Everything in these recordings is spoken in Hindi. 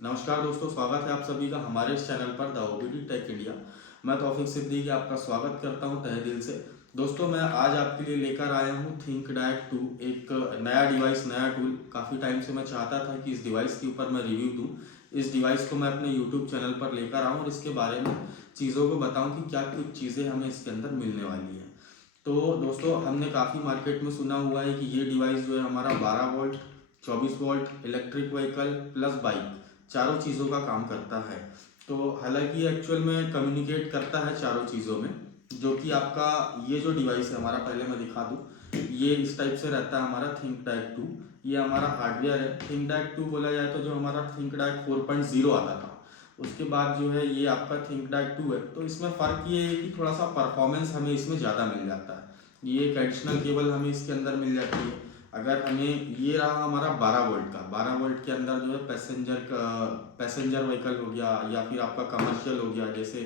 नमस्कार दोस्तों, स्वागत है आप सभी का हमारे इस चैनल पर द ओबीडी टेक इंडिया। मैं तौफीक सिद्दीकी आपका स्वागत करता हूं तहे दिल से। दोस्तों, मैं आज आपके लिए लेकर आया हूं थिंकडैक 2, एक नया डिवाइस, नया टूल। काफ़ी टाइम से मैं चाहता था कि इस डिवाइस के ऊपर मैं रिव्यू दूं। इस डिवाइस को मैं अपने यूट्यूब चैनल पर लेकर आऊँ और इसके बारे में चीज़ों को बताऊँ कि क्या कुछ चीज़ें हमें इसके अंदर मिलने वाली हैं। तो दोस्तों, हमने काफ़ी मार्केट में सुना हुआ है कि ये डिवाइस जो है हमारा 12 volt, 24 volt, electric vehicle plus bike, चारों चीज़ों का काम करता है। तो हालांकि एक्चुअल में कम्युनिकेट करता है चारों चीज़ों में, जो कि आपका ये जो डिवाइस है हमारा, पहले मैं दिखा दूँ, ये इस टाइप से रहता है हमारा थिंकडैक 2। ये हमारा हार्डवेयर है। थिंकडैक 2 बोला जाए तो जो हमारा थिंकडैक 4.0 आता था, उसके बाद जो है ये आपका थिंकडैक 2 है। तो इसमें फ़र्क ये है कि थोड़ा सा परफॉर्मेंस हमें इसमें ज़्यादा मिल जाता है। ये एक एडिशनल केबल हमें इसके अंदर मिल जाती है। अगर हमें ये रहा हमारा 12 वोल्ट का, 12 वोल्ट के अंदर जो है पैसेंजर व्हीकल हो गया, या फिर आपका कमर्शियल हो गया, जैसे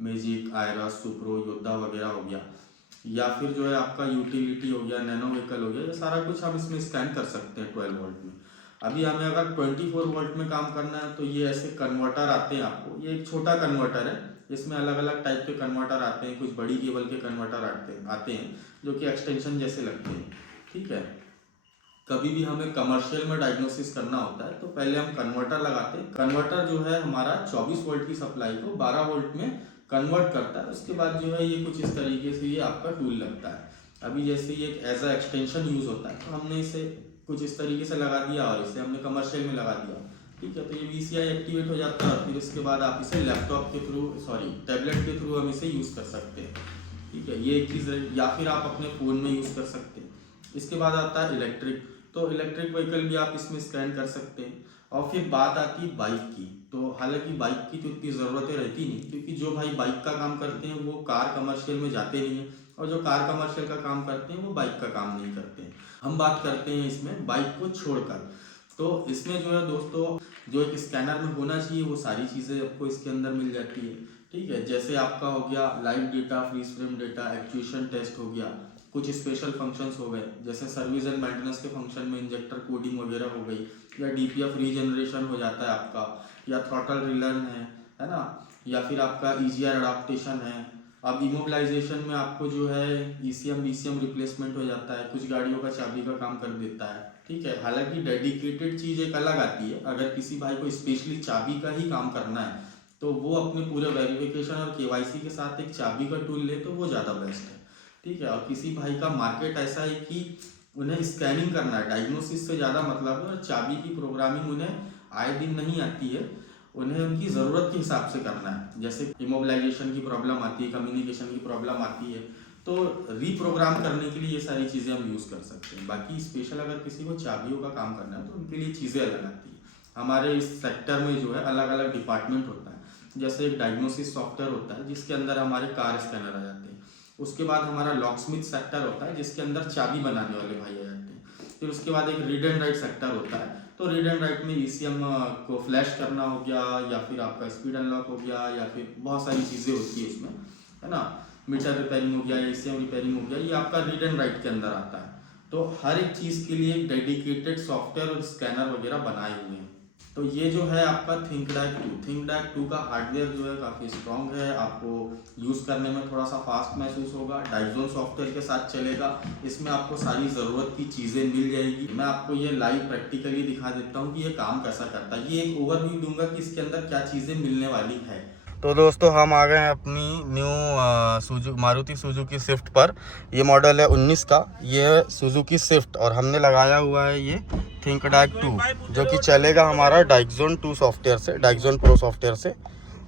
मैजिक, आयरस, सुप्रो, योद्धा वगैरह हो गया, या फिर जो है आपका यूटिलिटी हो गया, नैनो व्हीकल हो गया, ये सारा कुछ हम इसमें स्कैन कर सकते हैं 12 वोल्ट में। अभी हमें अगर 24 वोल्ट में काम करना है तो ये ऐसे कन्वर्टर आते हैं आपको। ये एक छोटा कन्वर्टर है। इसमें अलग अलग टाइप के कन्वर्टर आते हैं, कुछ बड़ी केबल के कन्वर्टर आते हैं जो कि एक्सटेंशन जैसे लगते हैं। ठीक है। कभी भी हमें कमर्शियल में डायग्नोसिस करना होता है तो पहले हम कन्वर्टर लगाते हैं। कन्वर्टर जो है हमारा 24 वोल्ट की सप्लाई को 12 वोल्ट में कन्वर्ट करता है। उसके बाद जो है ये कुछ इस तरीके से ये आपका टूल लगता है। अभी जैसे ये एक एज अ एक्सटेंशन यूज होता है, तो हमने इसे कुछ इस तरीके से लगा दिया और इसे हमने कमर्शियल में लगा दिया। ठीक है। तो ये VCI एक्टिवेट हो जाता है और फिर इसके बाद आप इसे लैपटॉप के थ्रू, टैबलेट के थ्रू हम इसे यूज़ कर सकते हैं। ठीक है, ये एक चीज़ है। या फिर आप अपने फ़ोन में यूज़ कर सकते हैं। इसके बाद आता है इलेक्ट्रिक। तो इलेक्ट्रिक व्हीकल भी आप इसमें स्कैन कर सकते हैं। और फिर बात आती है बाइक की। तो हालांकि बाइक की तो इतनी ज़रूरतें रहती नहीं, क्योंकि जो भाई बाइक का काम करते हैं वो कार कमर्शियल में जाते नहीं हैं, और जो कार कमर्शियल का काम करते हैं वो बाइक का काम नहीं करते हैं। हम बात करते हैं इसमें बाइक को छोड़कर। तो इसमें जो है दोस्तों, जो एक स्कैनर में होना चाहिए वो सारी चीज़ें आपको इसके अंदर मिल जाती है। ठीक है। जैसे आपका हो गया live data, freeze frame data, actuation test हो गया, कुछ स्पेशल फंक्शंस हो गए, जैसे सर्विस एंड मेंटेनेंस के फंक्शन में इंजेक्टर कोडिंग वगैरह हो गई, या DPF रीजनरेशन हो जाता है आपका, या थ्रॉटल रिलर्न है ना, या फिर आपका EGR अडाप्टेशन है। अब इमोबिलाइजेशन में आपको जो है ECM BCM रिप्लेसमेंट हो जाता है, कुछ गाड़ियों का चाबी का काम कर देता है। ठीक है। हालांकि डेडिकेटेड चीज़ एक अलग आती है। अगर किसी भाई को स्पेशली चाबी का ही काम करना है तो वो अपने पूरे वेरिफिकेशन और KYC के साथ एक चाबी का टूल ले तो वो ज़्यादा बेस्ट है। ठीक है। और किसी भाई का मार्केट ऐसा है कि उन्हें स्कैनिंग करना है, डायग्नोसिस से ज़्यादा मतलब है, और चाबी की प्रोग्रामिंग उन्हें आए दिन नहीं आती है, उन्हें उनकी ज़रूरत के हिसाब से करना है। जैसे इमोबिलाइजेशन की प्रॉब्लम आती है, कम्युनिकेशन की प्रॉब्लम आती है, तो रीप्रोग्राम करने के लिए ये सारी चीज़ें हम यूज़ कर सकते हैं। बाकी स्पेशल अगर किसी को चाबियों का काम करना है तो उनके लिए चीज़ें अलग आती है। हमारे इस सेक्टर में जो है अलग अलग डिपार्टमेंट होता है। जैसे एक डायग्नोसिस सॉफ्टवेयर होता है जिसके अंदर हमारे कार स्कैनर आ जाते हैं। उसके बाद हमारा लॉकस्मिथ सेक्टर होता है जिसके अंदर चाबी बनाने वाले भाई आ जाते हैं। फिर उसके बाद एक रीड एंड राइट सेक्टर होता है। तो रीड एंड राइट में ECM को फ्लैश करना हो गया, या फिर आपका स्पीड अनलॉक हो गया, या फिर बहुत सारी चीज़ें होती है उसमें, है ना। मीटर रिपेयरिंग हो गया, ECM रिपेयरिंग हो गया, ये आपका रीड एंड राइट के अंदर आता है। तो हर एक चीज़ के लिए एक डेडिकेटेड सॉफ्टवेयर और स्कैनर वगैरह बनाए हुए हैं। तो ये जो है आपका थिंकडैक 2 का हार्डवेयर जो है काफ़ी स्ट्रॉन्ग है। आपको यूज़ करने में थोड़ा सा फास्ट महसूस होगा। डाइजोन सॉफ्टवेयर के साथ चलेगा। इसमें आपको सारी ज़रूरत की चीज़ें मिल जाएगी। मैं आपको ये लाइव प्रैक्टिकली दिखा देता हूँ कि ये काम कैसा करता है। ये एक ओवरव्यू दूंगा कि इसके अंदर क्या चीज़ें मिलने वाली है। तो दोस्तों, हम आ गए हैं अपनी न्यू मारुति सुजुकी स्विफ्ट पर। ये मॉडल है 19 का। ये है सुजुकी स्विफ्ट और हमने लगाया हुआ है ये थिंकडैक 2, जो कि चलेगा हमारा डाइजोन 2 सॉफ्टवेयर से, डाइजोन प्रो सॉफ्टवेयर से।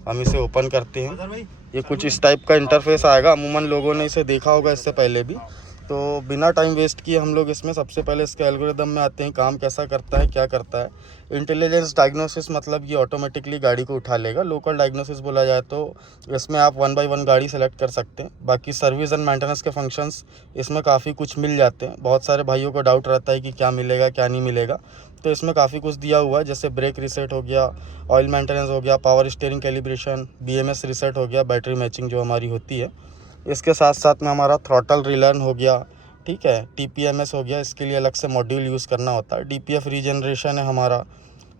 हम इसे ओपन करते हैं। ये कुछ इस टाइप का इंटरफेस आएगा। अमूमन लोगों ने इसे देखा होगा इससे पहले भी। तो बिना टाइम वेस्ट किए हम लोग इसमें सबसे पहले इसके एल्गोरिदम में आते हैं। काम कैसा करता है, क्या करता है। इंटेलिजेंस डायग्नोसिस मतलब ये ऑटोमेटिकली गाड़ी को उठा लेगा। लोकल डायग्नोसिस बोला जाए तो इसमें आप 1 बाय 1 गाड़ी सेलेक्ट कर सकते हैं। बाकी सर्विस एंड मेंटेनेंस के फंक्शंस इसमें काफ़ी कुछ मिल जाते हैं। बहुत सारे भाइयों को डाउट रहता है कि क्या मिलेगा क्या नहीं मिलेगा, तो इसमें काफ़ी कुछ दिया हुआ है। जैसे ब्रेक रीसेट हो गया, ऑयल मेंटेनेंस हो गया, power steering calibration, BMS reset हो गया, बैटरी मैचिंग जो हमारी होती है। इसके साथ साथ में हमारा थ्रॉटल रिलर्न हो गया। ठीक है। TPMS हो गया, इसके लिए अलग से मॉड्यूल यूज़ करना होता है। DPF रीजनरेशन है हमारा।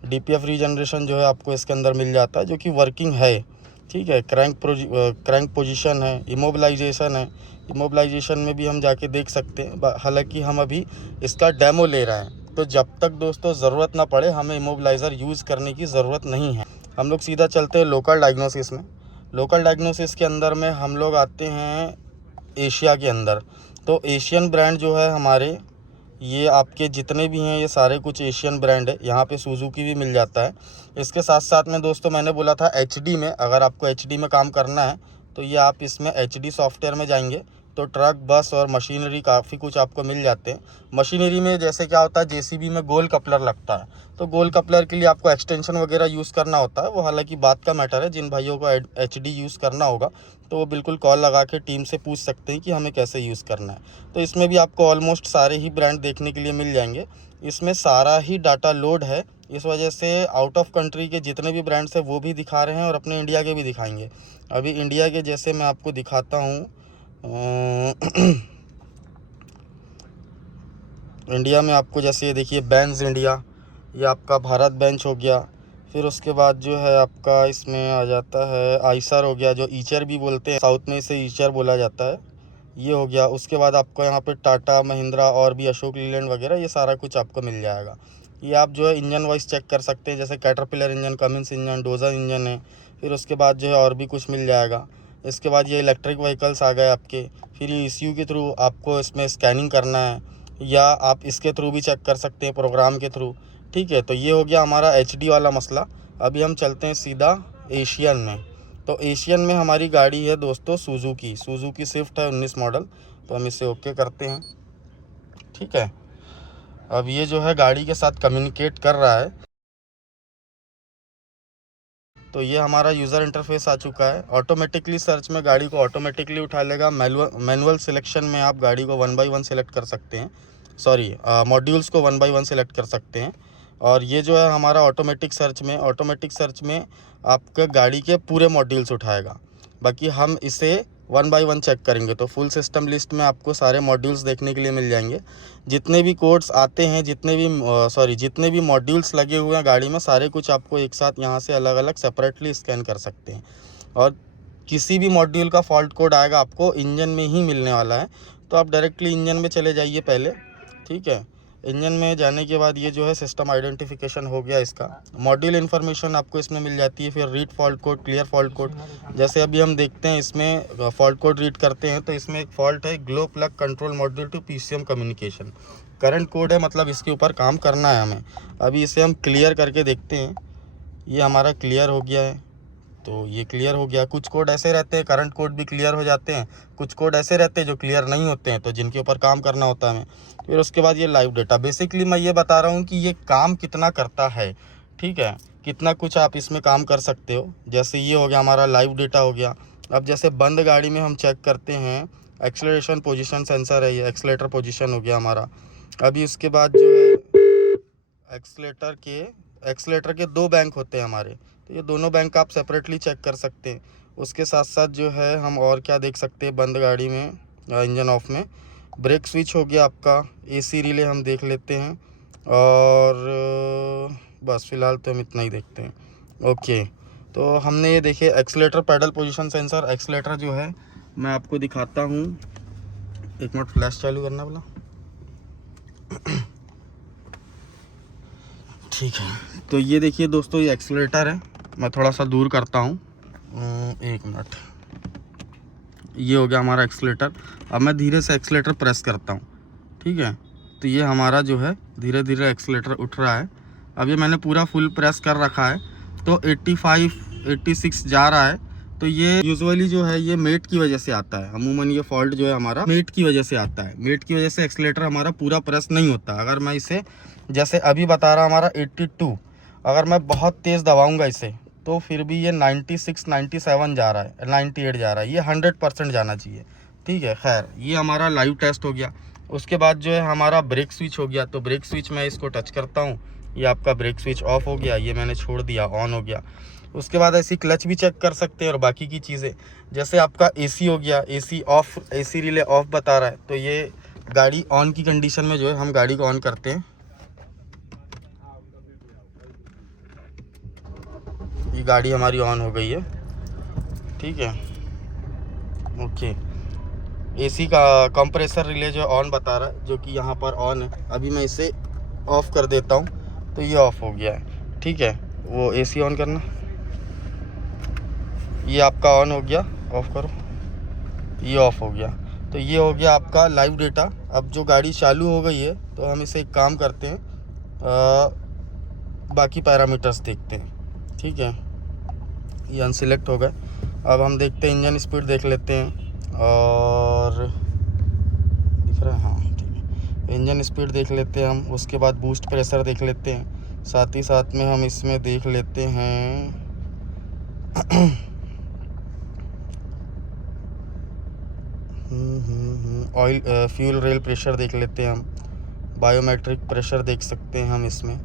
DPF रीजनरेशन जो है आपको इसके अंदर मिल जाता है, जो कि वर्किंग है, ठीक है। क्रैंक पोजीशन है, इमोबिलाइजेशन है। इमोबिलाइजेशन में भी हम जाके देख सकते हैं, हालांकि हम अभी इसका डेमो ले रहे हैं, तो जब तक दोस्तों ज़रूरत ना पड़े हमें इमोबिलाइज़र यूज़ करने की ज़रूरत नहीं है। हम लोग सीधा चलते हैं लोकल डायग्नोसिस में। लोकल डायग्नोसिस के अंदर में हम लोग आते हैं एशिया के अंदर। तो एशियन ब्रांड जो है हमारे, ये आपके जितने भी हैं ये सारे कुछ एशियन ब्रांड है। यहाँ पे सुजुकी भी मिल जाता है। इसके साथ साथ में दोस्तों मैंने बोला था HD में, अगर आपको HD में काम करना है तो ये आप इसमें HD सॉफ्टवेयर में जाएंगे तो ट्रक, बस और मशीनरी काफ़ी कुछ आपको मिल जाते हैं। मशीनरी में जैसे क्या होता है, JCB में गोल कपलर लगता है, तो गोल कपलर के लिए आपको एक्सटेंशन वगैरह यूज़ करना होता है। वो हालांकि बात का मैटर है, जिन भाइयों को HD यूज़ करना होगा तो वो बिल्कुल कॉल लगा के टीम से पूछ सकते हैं कि हमें कैसे यूज़ करना है। तो इसमें भी आपको ऑलमोस्ट सारे ही ब्रांड देखने के लिए मिल जाएंगे। इसमें सारा ही डाटा लोड है, इस वजह से आउट ऑफ कंट्री के जितने भी ब्रांड्स हैं वो भी दिखा रहे हैं और अपने इंडिया के भी दिखाएंगे। अभी इंडिया के जैसे मैं आपको दिखाता हूँ, इंडिया में आपको जैसे ये देखिए बेंज इंडिया, ये आपका भारत बेंच हो गया। फिर उसके बाद जो है आपका इसमें आ जाता है आइसर हो गया, जो ईचर भी बोलते हैं, साउथ में इसे ईचर बोला जाता है, ये हो गया। उसके बाद आपको यहाँ पे टाटा, महिंद्रा और भी अशोक लीलैंड वगैरह ये सारा कुछ आपको मिल जाएगा। ये आप जो है इंजन वाइज चेक कर सकते हैं, जैसे caterpillar engine, Cummins engine, dozer engine है। फिर उसके बाद जो है और भी कुछ मिल जाएगा। इसके बाद ये इलेक्ट्रिक व्हीकल्स आ गए आपके। फिर ये ECU के थ्रू आपको इसमें स्कैनिंग करना है, या आप इसके थ्रू भी चेक कर सकते हैं, प्रोग्राम के थ्रू, ठीक है। तो ये हो गया हमारा HD वाला मसला। अभी हम चलते हैं सीधा एशियन में। तो एशियन में हमारी गाड़ी है दोस्तों सुजुकी स्विफ्ट है 19 मॉडल। तो हम इसे ओके करते हैं, ठीक है। अब ये जो है गाड़ी के साथ कम्युनिकेट कर रहा है। तो ये हमारा यूज़र इंटरफेस आ चुका है। ऑटोमेटिकली सर्च में गाड़ी को ऑटोमेटिकली उठा लेगा। मैनुअल सिलेक्शन में आप गाड़ी को 1 बाय 1 सेलेक्ट कर सकते हैं, सॉरी मॉड्यूल्स को 1 बाय 1 सेलेक्ट कर सकते हैं। और ये जो है हमारा ऑटोमेटिक सर्च में आपका गाड़ी के पूरे मॉड्यूल्स उठाएगा। बाकी हम इसे 1 बाय 1 चेक करेंगे तो फुल सिस्टम लिस्ट में आपको सारे मॉड्यूल्स देखने के लिए मिल जाएंगे। जितने भी कोड्स आते हैं, जितने भी मॉड्यूल्स लगे हुए हैं गाड़ी में, सारे कुछ आपको एक साथ यहाँ से अलग अलग सेपरेटली स्कैन कर सकते हैं। और किसी भी मॉड्यूल का फॉल्ट कोड आएगा आपको इंजन में ही मिलने वाला है, तो आप डायरेक्टली इंजन में चले जाइए पहले, ठीक है। इंजन में जाने के बाद ये जो है सिस्टम आइडेंटिफिकेशन हो गया इसका। मॉड्यूल इन्फॉर्मेशन आपको इसमें मिल जाती है। फिर read fault code, clear fault code, जैसे अभी हम देखते हैं इसमें फॉल्ट कोड रीड करते हैं तो इसमें एक फॉल्ट है, glow plug control module to PCM communication. Current code है, मतलब इसके ऊपर काम करना है हमें। अभी इसे हम क्लियर करके देखते हैं। ये हमारा क्लियर हो गया है, तो ये क्लियर हो गया। कुछ कोड ऐसे रहते हैं, करंट कोड भी क्लियर हो जाते हैं, कुछ कोड ऐसे रहते हैं जो क्लियर नहीं होते हैं, तो जिनके ऊपर काम करना होता है हमें। फिर उसके बाद ये लाइव डेटा, बेसिकली मैं ये बता रहा हूँ कि ये काम कितना करता है, ठीक है, कितना कुछ आप इसमें काम कर सकते हो। जैसे ये हो गया हमारा लाइव डेटा हो गया। अब जैसे बंद गाड़ी में हम चेक करते हैं, एक्सेलरेशन पोजीशन सेंसर है, ये एक्सेलेटर पोजीशन हो गया हमारा। अभी उसके बाद जो है एक्सेलेटर के 2 बैंक होते हैं हमारे, तो ये दोनों बैंक आप सेपरेटली चेक कर सकते हैं। उसके साथ साथ जो है हम और क्या देख सकते हैं बंद गाड़ी में, इंजन ऑफ में ब्रेक स्विच हो गया आपका, AC रिले हम देख लेते हैं, और बस फ़िलहाल तो हम इतना ही देखते हैं। ओके, तो हमने ये देखिए accelerator pedal position sensor. Accelerator जो है मैं आपको दिखाता हूँ, 1 मिनट फ्लैश चालू करना बोला, ठीक है। तो ये देखिए दोस्तों ये एक्सेलेटर है, मैं थोड़ा सा दूर करता हूँ, 1 मिनट। ये हो गया हमारा एक्सेलेटर। अब मैं धीरे से एक्सेलेटर प्रेस करता हूँ, ठीक है। तो ये हमारा जो है धीरे धीरे एक्सेलेटर उठ रहा है। अब ये मैंने पूरा फुल प्रेस कर रखा है, तो 85, 86 जा रहा है। तो ये यूजुअली जो है ये मेट की वजह से आता है। अमूमन ये फॉल्ट जो है हमारा मेट की वजह से आता है। मेट की वजह से एक्सेलेटर हमारा पूरा प्रेस नहीं होता। अगर मैं इसे जैसे अभी बता रहा हमारा 82, अगर मैं बहुत तेज़ दबाऊंगा इसे तो फिर भी ये 96, 97 जा रहा है, 98 जा रहा है। ये 100% जाना चाहिए, ठीक है। खैर, ये हमारा लाइव टेस्ट हो गया। उसके बाद जो है हमारा ब्रेक स्विच हो गया। तो ब्रेक स्विच मैं इसको टच करता हूँ, ये आपका ब्रेक स्विच ऑफ हो गया, ये मैंने छोड़ दिया, ऑन हो गया। उसके बाद ऐसी क्लच भी चेक कर सकते हैं और बाकी की चीज़ें, जैसे आपका AC हो गया, AC of, AC relay of बता रहा है, तो ये गाड़ी ऑन की कंडीशन में जो है हम गाड़ी को ऑन करते हैं। ये गाड़ी हमारी ऑन हो गई है, ठीक है। ओके, एसी का कंप्रेसर रिले जो ऑन बता रहा है, जो कि यहाँ पर ऑन है। अभी मैं इसे ऑफ़ कर देता हूँ तो ये ऑफ़ हो गया है, ठीक है। वो एसी ऑन करना, ये आपका ऑन हो गया, ऑफ़ करो, ये ऑफ़ हो गया। तो ये हो गया आपका लाइव डेटा। अब जो गाड़ी चालू हो गई है तो हम इसे एक काम करते हैं, बाकी पैरामीटर्स देखते हैं, ठीक है। ये अनसिलेक्ट हो गए। अब हम देखते हैं, इंजन स्पीड देख लेते हैं, और दिख रहा है, हाँ ठीक है। इंजन स्पीड देख लेते हैं हम, उसके बाद बूस्ट प्रेशर देख लेते हैं, साथ ही साथ में हम इसमें देख लेते हैं ऑयल फ्यूल रेल प्रेशर देख लेते हैं हम, बायोमेट्रिक प्रेशर देख सकते हैं हम इसमें,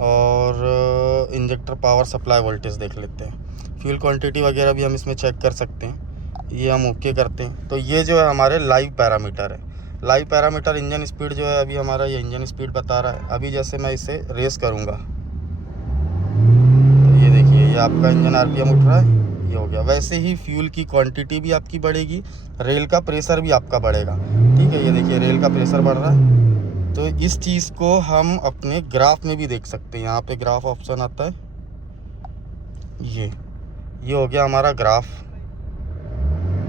और इंजेक्टर पावर सप्लाई वोल्टेज देख लेते हैं। फ्यूल क्वांटिटी वगैरह भी हम इसमें चेक कर सकते हैं। ये हम ओके करते हैं तो ये जो है हमारे लाइव पैरामीटर है। लाइव पैरामीटर इंजन स्पीड जो है, अभी हमारा ये इंजन स्पीड बता रहा है। अभी जैसे मैं इसे रेस करूँगा तो ये देखिए, ये आपका इंजन आरपीएम उठ रहा है, ये हो गया। वैसे ही फ्यूल की क्वांटिटी भी आपकी बढ़ेगी, रेल का प्रेशर भी आपका बढ़ेगा, ठीक है। ये देखिए, रेल का प्रेशर बढ़ रहा है। तो इस चीज़ को हम अपने ग्राफ में भी देख सकते हैं। यहाँ पे ग्राफ ऑप्शन आता है, ये हो गया हमारा ग्राफ।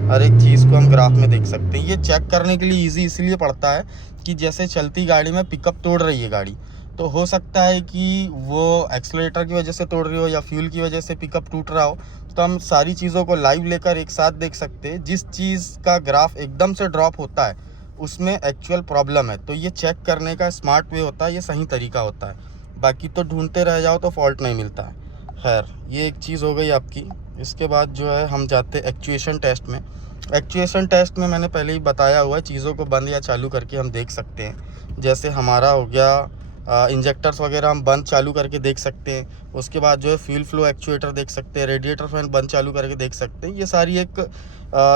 हर एक चीज़ को हम ग्राफ में देख सकते हैं। ये चेक करने के लिए इजी इसलिए पड़ता है कि जैसे चलती गाड़ी में पिकअप तोड़ रही है गाड़ी, तो हो सकता है कि वो एक्सीलरेटर की वजह से तोड़ रही हो या फ्यूल की वजह से पिकअप टूट रहा हो। तो हम सारी चीज़ों को लाइव लेकर एक साथ देख सकते हैं। जिस चीज़ का ग्राफ एकदम से ड्रॉप होता है उसमें एक्चुअल प्रॉब्लम है। तो ये चेक करने का स्मार्ट वे होता है, ये सही तरीका होता है। बाकी तो ढूंढते रह जाओ तो फॉल्ट नहीं मिलता है। खैर, ये एक चीज़ हो गई आपकी। इसके बाद जो है हम जाते एक्चुएशन टेस्ट में। एक्चुएशन टेस्ट में मैंने पहले ही बताया हुआ है, चीज़ों को बंद या चालू करके हम देख सकते हैं। जैसे हमारा हो गया इंजेक्टर्स वगैरह हम बंद चालू करके देख सकते हैं। उसके बाद जो है फ्यूल फ्लो एक्चुएटर देख सकते हैं, रेडिएटर फैन बंद चालू करके देख सकते हैं। ये सारी एक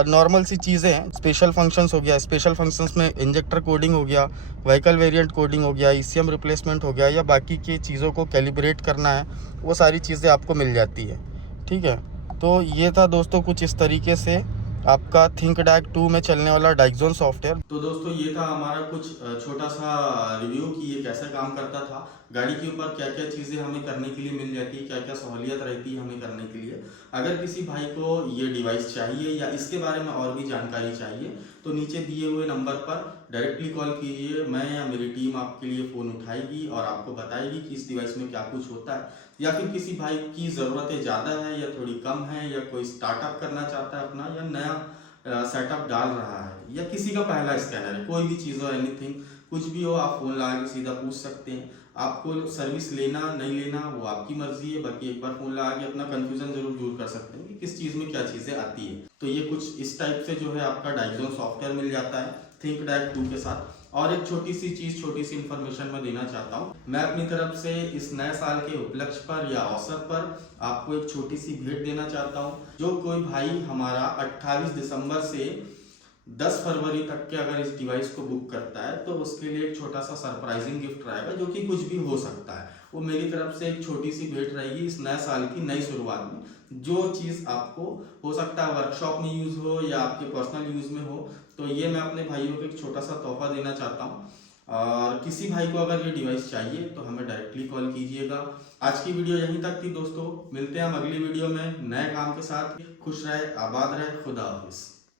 नॉर्मल सी चीज़ें हैं। स्पेशल फंक्शंस हो गया, स्पेशल फंक्शंस में इंजेक्टर कोडिंग हो गया, व्हीकल वेरिएंट कोडिंग हो गया, ईसीएम रिप्लेसमेंट हो गया, या बाकी की चीज़ों को कैलिब्रेट करना है, वो सारी चीज़ें आपको मिल जाती है, ठीक है। तो ये था दोस्तों कुछ इस तरीके से आपका थिंकडाक 2 में चलने वाला डाइक्सोन सॉफ्टवेयर। तो दोस्तों ये था हमारा कुछ छोटा सा रिव्यू कि ये कैसे काम करता था, गाड़ी के ऊपर क्या क्या चीज़ें हमें करने के लिए मिल जाती है, क्या क्या सहूलियत रहती है हमें करने के लिए। अगर किसी भाई को ये डिवाइस चाहिए या इसके बारे में और भी जानकारी चाहिए तो नीचे दिए हुए नंबर पर डायरेक्टली कॉल कीजिए। मैं या मेरी टीम आपके लिए फ़ोन उठाएगी और आपको बताएगी कि इस डिवाइस में क्या कुछ होता है। या फिर किसी भाई की ज़रूरतें ज़्यादा है या थोड़ी कम है, या कोई स्टार्टअप करना चाहता है अपना, या नया सेटअप डाल रहा है, या किसी का पहला स्कैनर है, कोई भी चीज़ हो, एनीथिंग कुछ भी हो, आप फ़ोन लगा के सीधा पूछ सकते हैं। आपको सर्विस लेना नहीं लेना वो आपकी मर्जी है। बाकी एक बार फ़ोन लगा के अपना कन्फ्यूज़न ज़रूर दूर कर सकते हैं कि किस चीज़ में क्या चीज़ें आती है। तो ये कुछ इस टाइप से जो है आपका डाइक्सोन सॉफ्टवेयर मिल जाता है थिंकडाक 2 के साथ। और एक छोटी सी चीज़, छोटी सी इन्फॉर्मेशन मैं देना चाहता हूँ। मैं अपनी तरफ से इस नए साल के उपलक्ष्य पर या अवसर पर आपको एक छोटी सी भेंट देना चाहता हूँ। जो कोई भाई हमारा 28 दिसंबर से 10 फरवरी तक के अगर इस डिवाइस को बुक करता है तो उसके लिए एक छोटा सा सरप्राइजिंग गिफ्ट रहेगा, जो कि कुछ भी हो सकता है। वो मेरी तरफ से एक छोटी सी भेंट रहेगी इस नए साल की नई शुरुआत में। जो चीज़ आपको हो सकता है वर्कशॉप में यूज़ हो या आपके पर्सनल यूज़ में हो, तो ये मैं अपने भाइयों को एक छोटा सा तोहफा देना चाहता हूँ। और किसी भाई को अगर ये डिवाइस चाहिए तो हमें डायरेक्टली कॉल कीजिएगा। आज की वीडियो यहीं तक थी दोस्तों। मिलते हैं हम अगली वीडियो में नए काम के साथ। खुश रहे, आबाद रहे, खुदा हाफिज़।